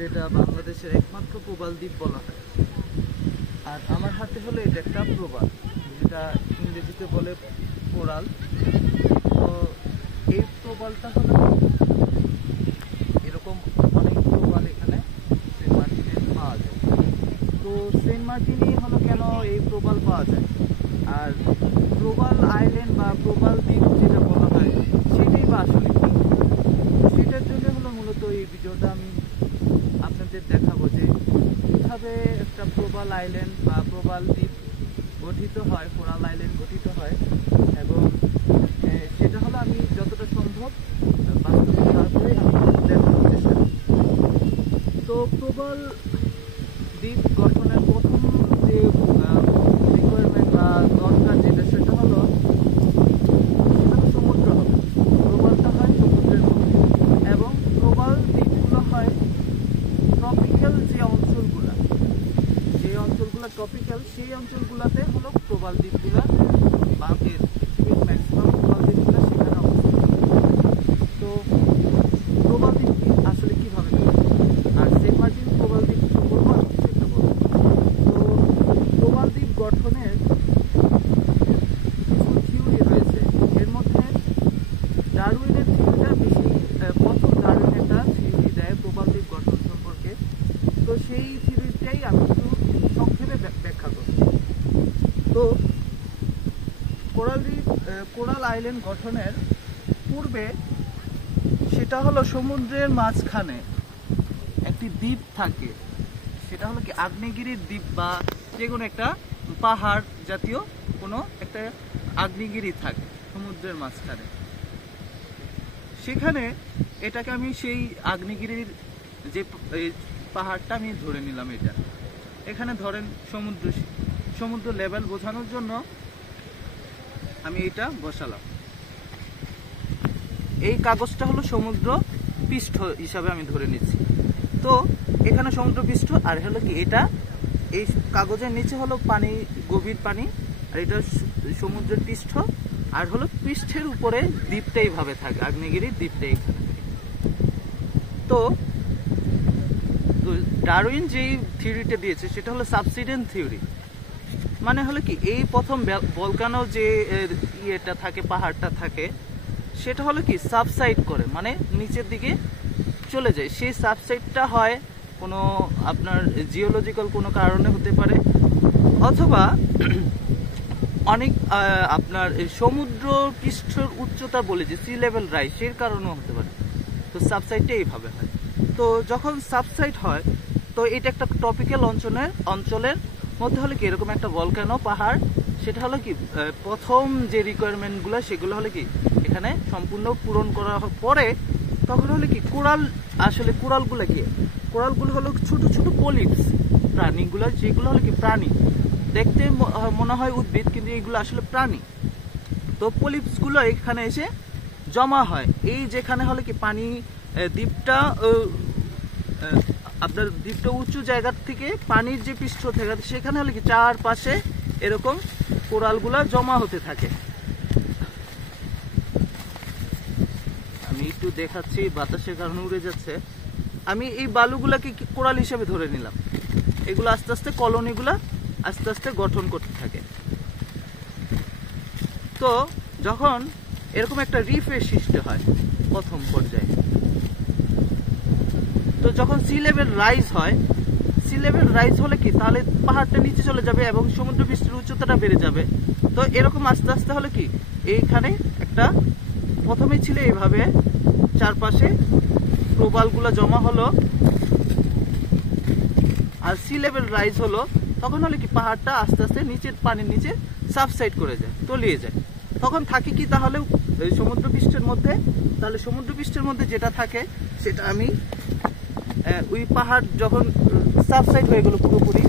যেটা বাংলাদেশের একমাত্র প্রবাল দ্বীপ বলা হয়। আর আমার হাতে হলো এটা একটা প্রবাল, যেটা ইংরেজিতে বলে কোরাল। তো এই প্রবালটা হলো এরকম অনেক প্রবাল এখানে সেন্ট মার্টিনে পাওয়া যায়। তো সেন্ট মার্টিনে হলো কেন এই প্রবাল পাওয়া যায়, আর প্রবাল আইল্যান্ড বা প্রবাল দ্বীপ যেটা বলা হয় সেটাই বা আসলে কি, সেটার জন্য হলো মূলত এই ভিডিওটা আমি আপনাদের দেখাবো যে কীভাবে একটা প্রবাল আইল্যান্ড বা প্রবাল দ্বীপ গঠিত হয়, কোরাল আইল্যান্ড গঠিত হয়, এবং সেটা হলো আমি যতটা সম্ভব বাস্তবে তারপরে আমি দেখানোর চেষ্টা করি। তো প্রবাল দ্বীপ গঠনের প্রথম যে রিকোয়ারমেন্ট বা দরকার যেটা, সেটা হলো সমুদ্র হবে। প্রবালটা হয় সমুদ্রের মধ্যে, এবং প্রবাল দ্বীপগুলো হয় ট্রপিক্যাল যে অঞ্চলগুলো ট্রপিক্যাল, সেই অঞ্চলগুলোতে হলো প্রবাল দ্বীপগুলো বা পৃথিবীর ম্যাক্সিমাম প্রবাল দ্বীপগুলো সেখানে অবস্থিত। তো প্রবাল দ্বীপ আসলে কিভাবে আর সেন্ট মার্টিন প্রবাল দ্বীপ সম্পর্কে আমি কিছু একটা বলবো। তো প্রবাল দ্বীপ গঠনের কিছু থিওরি রয়েছে, এর মধ্যে ডারউইনের থিওরিটা বেশি, প্রথম ডারউইন একটা থিওরি দেয় প্রবাল দ্বীপ গঠন সম্পর্কে। তো সেই থিওরিটাই আমি একটু সংক্ষেপে ব্যাখ্যা করব। তো কোরাল আইল্যান্ড গঠনের পূর্বে সেটা হলো সমুদ্রের মাঝখানে একটি দ্বীপ থাকে, সেটা হলো কি আগ্নেয়গিরির দ্বীপ বা যে কোনো একটা পাহাড় জাতীয় কোনো একটা আগ্নেয়গিরি থাকে সমুদ্রের মাঝখানে। সেখানে এটাকে আমি সেই আগ্নেয়গিরির যে পাহাড়টা আমি ধরে নিলাম, এটা এখানে ধরেন সমুদ্র লেভেল বোঝানোর জন্য আমি এটা বসালাম। এই কাগজটা হলো সমুদ্র পৃষ্ঠ হিসাবে আমি ধরে নিচ্ছি। তো এখানে সমুদ্র পৃষ্ঠ, আর হলো কি এটা এই কাগজের নিচে হলো পানি, গভীর পানি, আর এটা সমুদ্রের পৃষ্ঠ, আর হলো পৃষ্ঠের উপরে দ্বীপটা এইভাবে থাকে, আগ্নেয়গিরির দ্বীপটা এখানে। তো ডারউইন যেই থিওরিটা দিয়েছে সেটা হলো সাবসিডেন্ট থিওরি, মানে হলো কি এই প্রথম ভলকানো যে ইয়েটা থাকে, পাহাড়টা থাকে, সেটা হলো কি সাবসাইড করে, মানে নিচের দিকে চলে যায়। সেই সাবসাইডটা হয় কোনো আপনার জিওলজিক্যাল কোনো কারণে হতে পারে, অথবা অনেক আপনার সমুদ্র পৃষ্ঠের উচ্চতা বলে যে সি লেভেল রাইজ, সেই কারণেও হতে পারে। তো সাবসাইডটা এইভাবে হয়। তো যখন সাবসাইড হয়, তো এটা একটা ট্রপিক্যাল অঞ্চলের মধ্যে হলো কি এরকম একটা ভলকানো পাহাড়, সেটা হলো কি প্রথম যে রিকোয়ারমেন্টগুলো সেগুলো হলো কি এখানে সম্পূর্ণ পূরণ করা পরে, তখন হলো কি কোরালগুলো হলো ছোট ছোট পলিপস প্রাণীগুলো, যেগুলো হলো কি প্রাণী, দেখতে মনে হয় উদ্ভিদ, কিন্তু এগুলো আসলে প্রাণী। তো পলিপসগুলো এখানে এসে জমা হয়, এই যেখানে হলো কি পানি দ্বীপটা আপনার দ্বীপটা উঁচু জায়গার থেকে পানির যে পৃষ্ঠ থেকে, সেখানে হলো কি চারপাশে এরকম কোরালগুলা জমা হতে থাকে। আমি একটু দেখাচ্ছি, বাতাসের কারণে উড়ে যাচ্ছে। আমি এই বালুগুলাকে কোরাল হিসেবে ধরে নিলাম। এগুলো আস্তে আস্তে কলোনিগুলা আস্তে আস্তে গঠন করতে থাকে। তো যখন এরকম একটা রিফের সৃষ্টি হয় প্রথম পর্যায়ে, তো যখন সি লেভেল রাইজ হলে কি তাহলে পাহাড়টা নিচে চলে যাবে এবং সমুদ্র পৃষ্ঠের উচ্চতাটা বেড়ে যাবে। তো এরকম আস্তে আস্তে হলে কি এইখানে একটা প্রথমে ছিল এইভাবে চারপাশে প্রবালগুলো জমা হলো, আর সি লেভেল রাইজ হলো, তখন হলে কি পাহাড়টা আস্তে আস্তে নিচের পানির নিচে সাবসাইড করে যায়, তলিয়ে যায়। তখন থাকে কি তাহলে সমুদ্র পৃষ্ঠের মধ্যে, তাহলে সমুদ্র পৃষ্ঠের মধ্যে যেটা থাকে সেটা আমি ওই পাহাড় যখন সাবসাইড হয়ে গেল পুরোপুরি,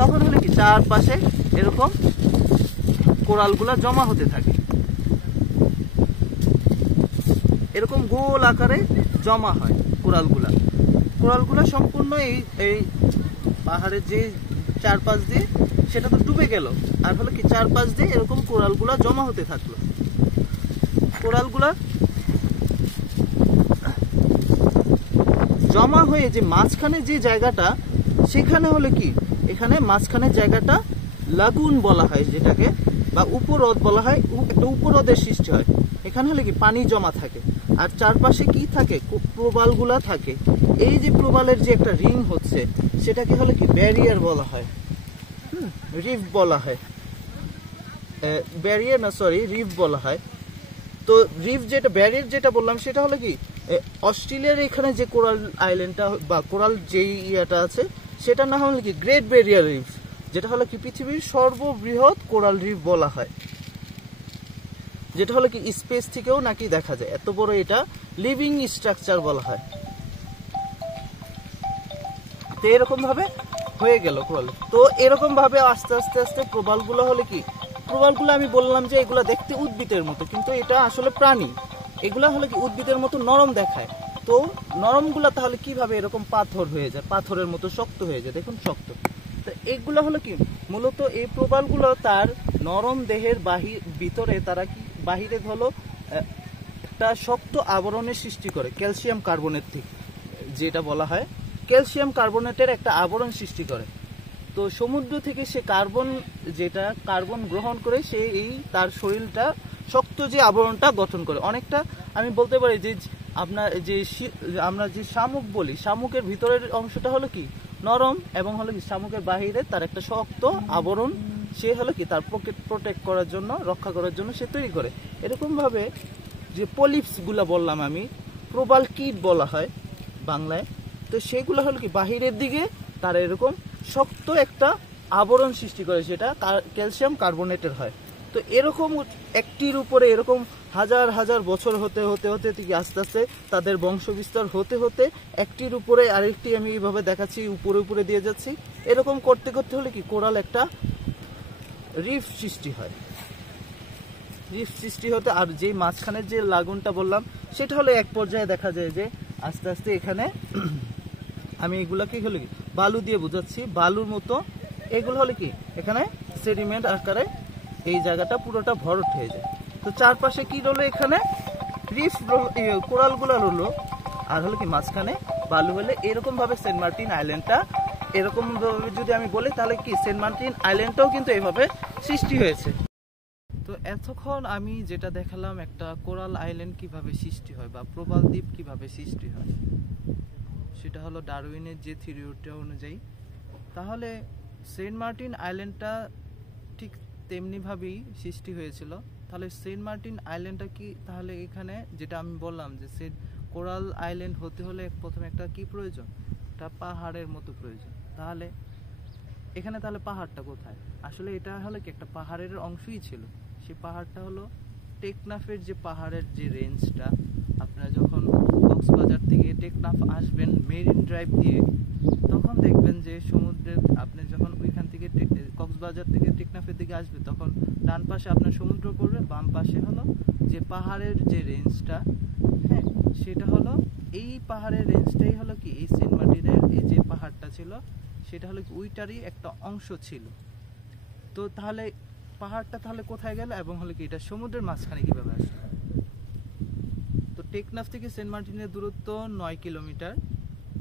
তখন হলে কি চারপাশে এরকম কোরালগুলা জমা হতে থাকে, এরকম গোল আকারে জমা হয় কোরালগুলা সম্পূর্ণ এই পাহাড়ের যে চারপাশ দিয়ে সেটা তো ডুবে গেল, আর হলো কি চারপাশ দিয়ে এরকম কোরালগুলা জমা হতে থাকলো। কোরালগুলা জমা হয়ে যে মাঝখানে যে জায়গাটা, সেখানে হলো কি এখানে মাঝখানের জায়গাটা লাগুন বলা হয় যেটাকে, বা উপহ্রদ বলা হয়, একটা উপহ্রদের সৃষ্টি হয়। এখানে হলে কি পানি জমা থাকে, আর চারপাশে কি থাকে, প্রবালগুলা থাকে। এই যে প্রবালের যে একটা রিং হচ্ছে, সেটাকে হলে কি ব্যারিয়ার বলা হয়, রিফ বলা হয়। ব্যারিয়ার না, সরি, রিফ বলা হয়। তো রিফ যেটা, ব্যারিয়ার যেটা বললাম, সেটা হলো কি অস্ট্রেলিয়ার এখানে যে কোরাল আইল্যান্ডটা বা কোরাল যেই ইয়েটা আছে, সেটার নাম হলো কি গ্রেট ব্যারিয়ার রিফ, যেটা হলো কি পৃথিবীর সর্ববৃহৎ কোরাল রিফ বলা হয়, যেটা হলো কি স্পেস থেকেও নাকি দেখা যায়, এত বড় এটা লিভিং স্ট্রাকচার বলা হয়। তো এরকম ভাবে হয়ে গেল কোরাল। তো এরকম ভাবে আস্তে আস্তে আস্তে প্রবালগুলো হলে কি, প্রবালগুলো আমি বললাম যে এগুলা দেখতে উদ্ভিদের মতো, কিন্তু এটা আসলে প্রাণী। এগুলা হলে কি উদ্ভিদের মতো নরম দেখায়। তো নরমগুলা তাহলে কিভাবে এরকম পাথর হয়ে যায়, পাথরের মতো শক্ত হয়ে যায়, দেখুন শক্ত। তো এগুলো হলো কি মূলত এই প্রবালগুলো তার নরম দেহের ভিতরে তারা কি বাহিরে হলো একটা শক্ত আবরণের সৃষ্টি করে, ক্যালসিয়াম কার্বনেট থেকে যেটা বলা হয়, ক্যালসিয়াম কার্বনেটের একটা আবরণ সৃষ্টি করে। তো সমুদ্র থেকে সে কার্বন গ্রহণ করে সে এই তার শরীরটা শক্ত যে আবরণটা গঠন করে। অনেকটা আমি বলতে পারি যে আমরা যে শামুক বলি, শামুকের ভিতরের অংশটা হলো কি নরম, এবং হলো কি শামুকের বাহিরে তার একটা শক্ত আবরণ সে হলো কি তার প্রোটেক্ট করার জন্য, রক্ষা করার জন্য সে তৈরি করে। এরকম ভাবে যে পলিপস গুলা বললাম আমি, প্রবাল কীট বলা হয় বাংলায়। তো সেগুলো হলো কি বাহিরের দিকে তার এরকম শক্ত একটা আবরণ সৃষ্টি করে, সেটা ক্যালসিয়াম কার্বনেটের হয়। তো এরকম একটির উপরে এরকম হাজার হাজার বছর হতে হতে হতে থেকে আস্তে আস্তে তাদের বংশ বিস্তার হতে হতে একটির উপরে আরেকটি, আমি এইভাবে দেখাচ্ছি, উপরে উপরে দিয়ে যাচ্ছি। এরকম করতে করতে হলে কি কোরাল একটা রিফ সৃষ্টি হয়। রিফ সৃষ্টি হতে, আর যে মাঝখানের যে লাগুনটা বললাম, সেটা হলে এক পর্যায়ে দেখা যায় যে আস্তে আস্তে এখানে আমি এগুলাকে হলো কি বালু দিয়ে বোঝাচ্ছি, বালুর মতো এগুলো হলে কি এখানে সেডিমেন্ট আকারে এই জায়গাটা পুরোটা ভরট হয়ে যায়। তো চারপাশে কি রলো, এখানে রিফ কোরালগুলো রলো, আর হলো কি মাঝখানে বালু হলে এরকম ভাবে সেন্ট মার্টিন আইল্যান্ডটা এরকম ভাবে যদি আমি বলি, তাহলে কি সেন্ট মার্টিন আইল্যান্ডটাও কিন্তু এইভাবে সৃষ্টি হয়েছে। তো এতক্ষণ আমি যেটা দেখালাম একটা কোরাল আইল্যান্ড কিভাবে সৃষ্টি হয় বা প্রবাল দ্বীপ কিভাবে সৃষ্টি হয়, সেটা হলো ডারউইনের যে থিওরিটা অনুযায়ী। তাহলে সেন্ট মার্টিন আইল্যান্ডটা ঠিক তেমনিভাবেই সৃষ্টি হয়েছিল। তাহলে সেন্ট মার্টিন আইল্যান্ডটা কি, তাহলে এখানে যেটা আমি বললাম যে কোরাল আইল্যান্ড হতে হলে প্রথমে একটা কি প্রয়োজন, একটা পাহাড়ের মতো প্রয়োজন। তাহলে এখানে তাহলে পাহাড়টা কোথায়, আসলে এটা হলো কি একটা পাহাড়ের অংশই ছিল। সেই পাহাড়টা হলো টেকনাফের যে পাহাড়ের যে রেঞ্জটা, আপনারা যখন কক্সবাজার থেকে টেকনাফ আসবেন মেরিন ড্রাইভ দিয়ে, তখন দেখবেন যে সমুদ্রের, আপনি যখন ওইখান থেকে কক্সবাজার থেকে টেকনাফের দিকে আসবে, তখন ডান পাশে আপনার সমুদ্র পড়বে, বাম পাশে হলো যে পাহাড়ের যে রেঞ্জটা, হ্যাঁ, সেটা হলো এই পাহাড়ের রেঞ্জটাই হলো কি এই সেন্ট মার্টিনের এই যে পাহাড়টা ছিল, সেটা হলো কি ওইটারই একটা অংশ ছিল। তো তাহলে পাহাড়টা তাহলে কোথায় গেল, এবং হলো কি এটা সমুদ্রের মাঝখানে কিভাবে আসলো? তো টেকনাফ থেকে সেন্ট মার্টিনের দূরত্ব 9 কিলোমিটার,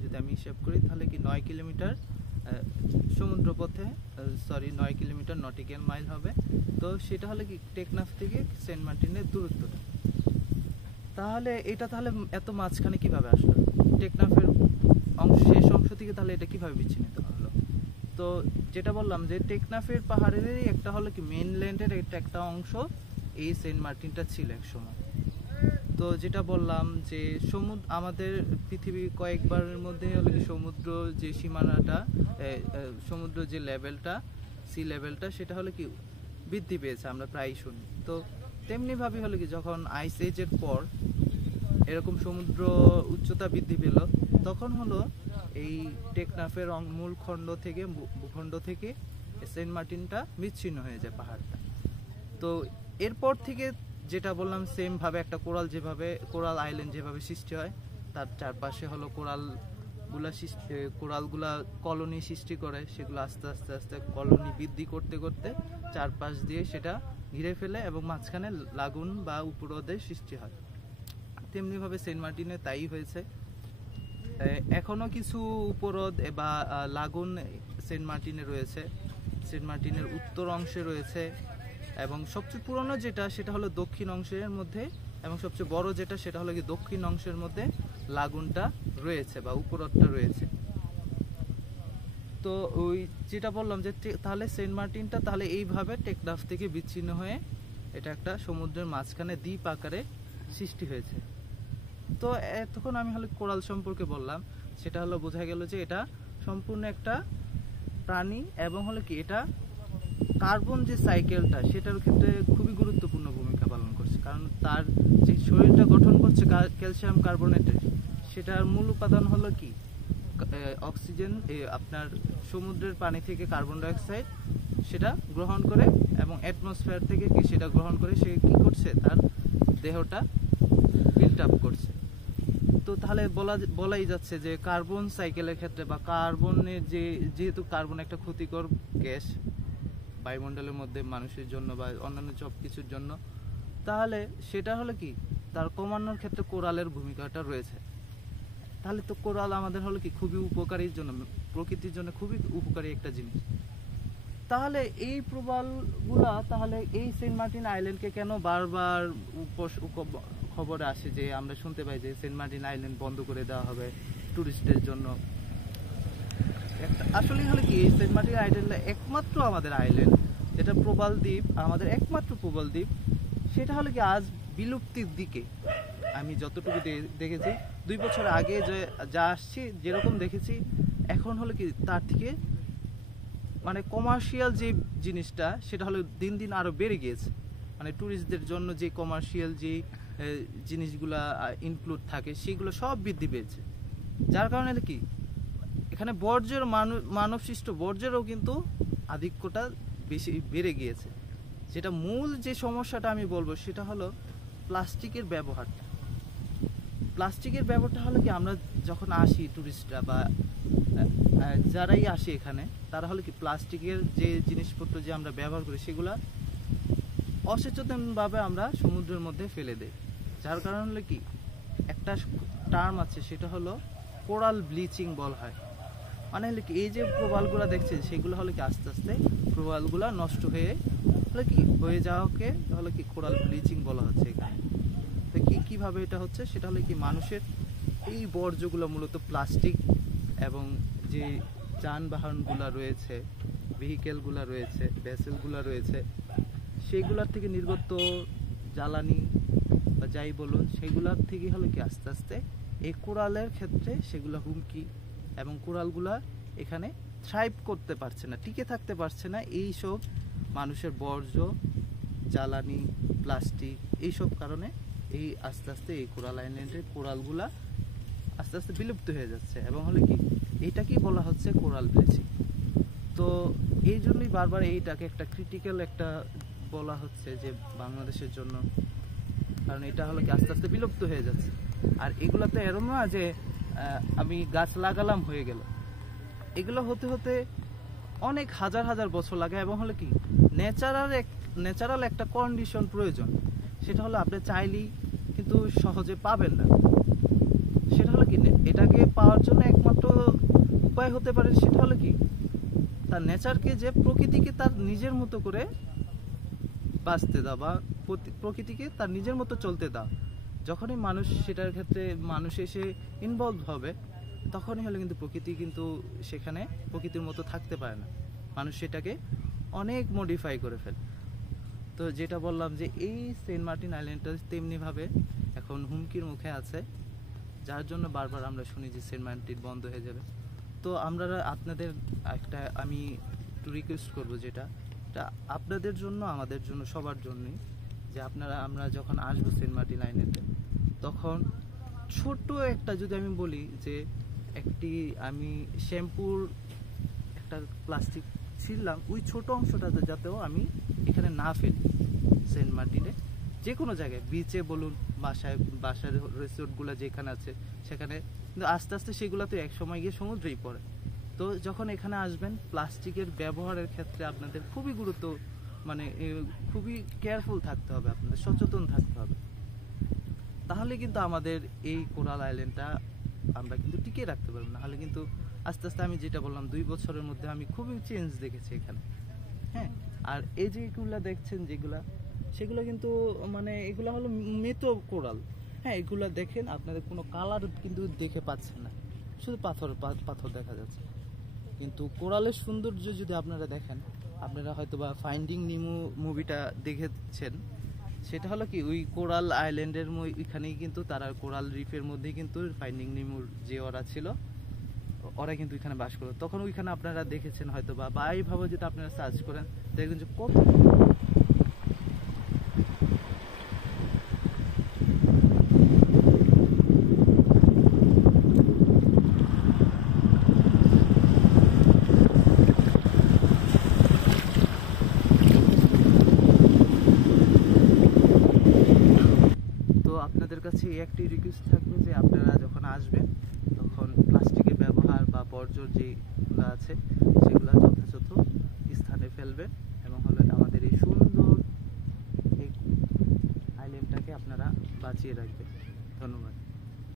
যদি আমি হিসাব করি তাহলে কি 9 কিলোমিটার সমুদ্র পথে, 9 কিলোমিটার নটিক্যাল মাইল হবে। তো সেটা হলো কি টেকনাফ থেকে সেন্ট মার্টিনের দূরত্বটা। তাহলে এটা তাহলে এত মাঝখানে কিভাবে আসলো, টেকনাফের শেষ অংশ থেকে, তাহলে এটা কিভাবে বিচ্ছিন্ন হলো? তো যেটা বললাম যে টেকনাফের পাহাড়েরই একটা হলো কি মেইনল্যান্ডের একটা অংশ এই সেন্ট মার্টিনটা ছিল এক সময়। তো যেটা বললাম যে আমাদের পৃথিবীর কয়েকবারের মধ্যে হলো কি সমুদ্র যে সীমানাটা, সমুদ্র যে লেভেলটা, সি লেভেলটা, সেটা হলো কি বৃদ্ধি পেয়েছে, আমরা প্রায়ই শুনি। তো তেমনি ভাবে হলো কি যখন আইস এজের পর এরকম সমুদ্র উচ্চতা বৃদ্ধি পেল, তখন হলো এই টেকনাফের মূল ভূখণ্ড থেকে সেন্ট মার্টিনটা বিচ্ছিন্ন হয়ে যায় পাহাড়টা। তো এরপর থেকে যেটা বললাম সেম ভাবে একটা কোরাল আইল্যান্ড যেভাবে সৃষ্টি হয়, তার চারপাশে হলো কোরালগুলা কলোনি সৃষ্টি করে, সেগুলো আস্তে আস্তে আস্তে কলোনি বৃদ্ধি করতে করতে চারপাশ দিয়ে সেটা ঘিরে ফেলে, এবং মাঝখানে লাগুন বা উপহ্রদের সৃষ্টি হয়। তেমনি ভাবে সেন্ট মার্টিনে তাই হয়েছে। এখনো কিছু উপহ্রদ বা লাগুন সেন্ট মার্টিনে রয়েছে, সেন্ট মার্টিনের উত্তর অংশে রয়েছে, এবং সবচেয়ে পুরনো যেটা সেটা হলো দক্ষিণ অংশের মধ্যে, এবং সবচেয়ে বড় যেটা সেটা হলো কি দক্ষিণ অংশের মধ্যে লাগুনটা রয়েছে বা উপহ্রদটা রয়েছে। তো ওই যেটা বললাম যে তাহলে সেন্ট মার্টিনটা তাহলে এইভাবে টেকনাফ থেকে বিচ্ছিন্ন হয়ে এটা একটা সমুদ্রের মাঝখানে দ্বীপ আকারে সৃষ্টি হয়েছে। তো এতক্ষণ আমি হলো কোরাল সম্পর্কে বললাম, সেটা হলো বোঝা গেল যে এটা সম্পূর্ণ একটা প্রাণী, এবং হলো কি এটা কার্বন যে সাইকেলটা সেটার ক্ষেত্রে খুবই গুরুত্বপূর্ণ ভূমিকা পালন করছে, কারণ তার যে শরীরটা গঠন করছে ক্যালসিয়াম কার্বনেটের, সেটার মূল উপাদান হলো কি অক্সিজেন, আপনার সমুদ্রের পানি থেকে কার্বন ডাইঅক্সাইড সেটা গ্রহণ করে, এবং অ্যাটমসফিয়ার থেকে কি সেটা গ্রহণ করে সে কি করছে তার দেহটা বিল্ট আপ করছে। তো তাহলে বলাই যাচ্ছে যে কার্বন সাইকেলের ক্ষেত্রে বা কার্বনের যেহেতু কার্বন একটা ক্ষতিকর গ্যাস বায়ুমণ্ডলের মধ্যে মানুষের জন্য বা অন্যান্য সব কিছুর জন্য, তাহলে সেটা হলো কি তার কমানোর ক্ষেত্রে কোরালের ভূমিকাটা রয়েছে। তাহলে তো কোরাল আমাদের হলো কি খুবই উপকারীর জন্য, প্রকৃতির জন্য খুবই উপকারী একটা জিনিস। তাহলে এই প্রবালগুলা তাহলে এই সেন্ট মার্টিন আইল্যান্ডকে কেন বারবার খবরে আসে যে আমরা শুনতে পাই যে সেন্ট মার্টিন আইল্যান্ড বন্ধ করে দেওয়া হবে টুরিস্টদের জন্য। আসলে হলো কি এই সেন্ট মার্টিন আইল্যান্ডটা একমাত্র আমাদের আইল্যান্ড যেটা প্রবাল দ্বীপ, আমাদের একমাত্র প্রবাল দ্বীপ, সেটা হলো কি আজ বিলুপ্তির দিকে। আমি যতটুকু দেখেছি 2 বছর আগে যা আসছি যেরকম দেখেছি, এখন হলো কি তার থেকে মানে কমার্শিয়াল যে জিনিসটা সেটা হলো দিন দিন আরো বেড়ে গিয়েছে। মানে ট্যুরিস্টদের জন্য যে কমার্শিয়াল যে জিনিসগুলা ইনক্লুড থাকে সেগুলো সব বৃদ্ধি পেয়েছে, যার কারণে কি এখানে বর্জ্যের মানবসৃষ্ট বর্জ্যেরও কিন্তু আধিক্যটা বেশি বেড়ে গিয়েছে। যেটা মূল যে সমস্যাটা আমি বলবো সেটা হলো প্লাস্টিকের ব্যবহারটা। প্লাস্টিকের ব্যবহারটা হলো কি আমরা যখন আসি টুরিস্টরা বা যারাই আসে এখানে, তারা হলো কি প্লাস্টিকের যে জিনিসপত্র যে আমরা ব্যবহার করি সেগুলা অসচেতনভাবে আমরা সমুদ্রের মধ্যে ফেলে দেই, যার কারণে হলো কি একটা টার্ম আছে সেটা হলো কোরাল ব্লিচিং বলা হয়। মানে হলো কি এই যে প্রবালগুলা দেখছে সেগুলো হলো কি আস্তে আস্তে প্রবালগুলা নষ্ট হয়ে যাওয়াকে হলো কি কোরাল ব্লিচিং বলা হচ্ছে এখানে। তো কিভাবে এটা হচ্ছে সেটা হলো কি মানুষের এই বর্জ্যগুলো মূলত প্লাস্টিক এবং যে যানবাহনগুলো রয়েছে, ভেহিকেলগুলো রয়েছে, ভেসেলগুলো রয়েছে, সেইগুলোর থেকে নির্গত জ্বালানি বা যাই বলুন সেগুলোর থেকে হলো কি আস্তে আস্তে এই কোরালের ক্ষেত্রে সেগুলো হুমকি, এবং কোরালগুলা এখানে থ্রাইভ করতে পারছে না, টিকে থাকতে পারছে না এইসব মানুষের বর্জ্য, জ্বালানি, প্লাস্টিক এইসব কারণে এই আস্তে আস্তে এই কোরাল আইল্যান্ডের কোরালগুলা আস্তে আস্তে বিলুপ্ত হয়ে যাচ্ছে। এবং হলে কি এইটাকেই বলা হচ্ছে কোরাল ব্লিচিং। তো এই জন্যই বারবার এইটাকে একটা ক্রিটিক্যাল একটা বলা হচ্ছে যে বাংলাদেশের জন্য, কারণ এটা হলো কি আস্তে আস্তে বিলুপ্ত হয়ে যাচ্ছে। আর এগুলো তো এরম না যে আমি গাছ লাগালাম হয়ে গেল, এগুলো হতে হতে অনেক হাজার হাজার বছর লাগে, এবং হলো কি ন্যাচারাল একটা কন্ডিশন প্রয়োজন, সেটা হলো আপনি চাইলেই কিন্তু সহজে পাবেন না। সেটা হলো কি এটাকে পাওয়ার জন্য একমাত্র উপায় হতে পারে সেটা হলো কি তার নেচারকে, যে প্রকৃতিকে তার নিজের মতো করে বাঁচতে দাও বা প্রকৃতিকে তার নিজের মতো চলতে দাও। যখনই মানুষ সেটার ক্ষেত্রে মানুষ এসে ইনভলভ হবে তখনই হলে কিন্তু প্রকৃতি কিন্তু সেখানে প্রকৃতির মতো থাকতে পারে না, মানুষ সেটাকে অনেক মডিফাই করে ফেলে। তো যেটা বললাম যে এই সেন্ট মার্টিন আইল্যান্ডটা তেমনিভাবে এখন হুমকির মুখে আছে, যার জন্য বারবার আমরা শুনি যে সেন্ট মার্টিন বন্ধ হয়ে যাবে। তো আমরা আপনাদের একটা আমি একটু রিকোয়েস্ট করবো, যেটা আপনাদের জন্য আমাদের জন্য সবার জন্যই, যে আমরা যখন আসবো সেন্ট মার্টিন আইল্যান্ডে তখন ছোট্ট একটা যদি আমি বলি যে আমি শ্যাম্পুর একটা প্লাস্টিক ছিললাম, ওই ছোট অংশটা যাতেও আমি এখানে না ফেলি সেন্ট মার্টিনে, যে কোনো জায়গায় বিচে বলুন, বাসার রিসোর্টগুলো যেখানে আছে সেখানে, কিন্তু আস্তে আস্তে সেগুলো তো এক সময় গিয়ে সমুদ্রেই পড়ে। তো যখন এখানে আসবেন প্লাস্টিকের ব্যবহারের ক্ষেত্রে আপনাদের খুবই কেয়ারফুল থাকতে হবে, আপনাদের সচেতন থাকতে হবে। তাহলে কিন্তু আমাদের এই কোরাল আইল্যান্ডটা আমরা কিন্তু টিকিয়ে রাখতে পারবো না। নাহলে কিন্তু আস্তে আস্তে আমি যেটা বললাম 2 বছরের মধ্যে আমি খুবই চেঞ্জ দেখেছি এখানে। হ্যাঁ, আর এই যে এগুলা দেখছেন যেগুলা, সেগুলো কিন্তু মানে এগুলা হলো মৃত কোরাল। হ্যাঁ, এগুলা দেখেন আপনাদের কোনো কালার কিন্তু দেখে পাচ্ছেন না, শুধু পাথর পাথর দেখা যাচ্ছে। কিন্তু কোরালের সৌন্দর্য যদি আপনারা দেখেন, আপনারা হয়তো বা ফাইন্ডিং নিমো মুভিটা দেখেছেন, সেটা হলো কি ওই কোরাল আইল্যান্ডের ওইখানেই কিন্তু তারা কোরাল রিফের মধ্যেই কিন্তু ফাইন্ডিং নিমোর যে ওরা ছিল, ওরা কিন্তু ওইখানে বাস করতো। তখন ওইখানে আপনারা দেখেছেন হয়তো বা এইভাবে যদি আপনারা সার্চ করেন দেখবেন যে কত আপনাদের কাছে এই একটি রিকোয়েস্ট থাকবে যে আপনারা যখন আসবেন তখন প্লাস্টিকের ব্যবহার বা বর্জ্য যেগুলো আছে সেগুলো যথাযথ স্থানে ফেলবেন, এবং হলো আমাদের এই সুন্দর এই আইল্যান্ডটাকে আপনারা বাঁচিয়ে রাখবেন। ধন্যবাদ।